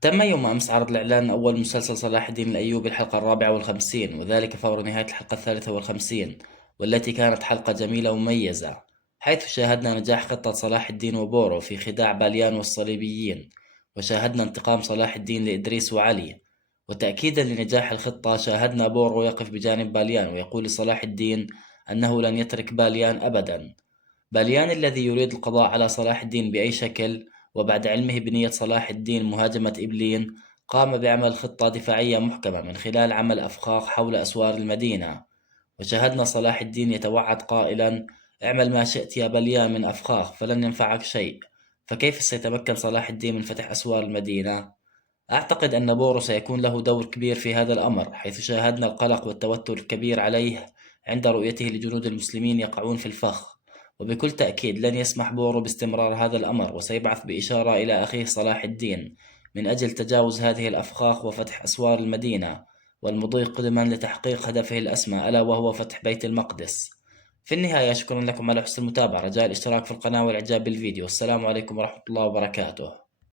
تم يوم أمس عرض الإعلان أول مسلسل صلاح الدين الأيوبي الحلقة 54، وذلك فور نهاية الحلقة 53، والتي كانت حلقة جميلة ومميزة، حيث شاهدنا نجاح خطة صلاح الدين وبورو في خداع باليان والصليبيين، وشاهدنا انتقام صلاح الدين لإدريس وعلي. وتأكيدا لنجاح الخطة شاهدنا بورو يقف بجانب باليان ويقول لصلاح الدين أنه لن يترك باليان أبدا. باليان الذي يريد القضاء على صلاح الدين بأي شكل، وبعد علمه بنية صلاح الدين مهاجمة إبلين، قام بعمل خطة دفاعية محكمة من خلال عمل أفخاخ حول أسوار المدينة. وشاهدنا صلاح الدين يتوعد قائلا: اعمل ما شئت يا بليان من أفخاخ فلن ينفعك شيء. فكيف سيتمكن صلاح الدين من فتح أسوار المدينة؟ أعتقد أن بورو سيكون له دور كبير في هذا الأمر، حيث شاهدنا القلق والتوتر الكبير عليه عند رؤيته لجنود المسلمين يقعون في الفخ. وبكل تأكيد لن يسمح بورو باستمرار هذا الأمر، وسيبعث بإشارة إلى أخيه صلاح الدين من أجل تجاوز هذه الأفخاخ وفتح أسوار المدينة، والمضي قدما لتحقيق هدفه الأسمى ألا وهو فتح بيت المقدس. في النهاية شكرا لكم على حسن المتابعة، رجاء الاشتراك في القناة والإعجاب بالفيديو، والسلام عليكم ورحمة الله وبركاته.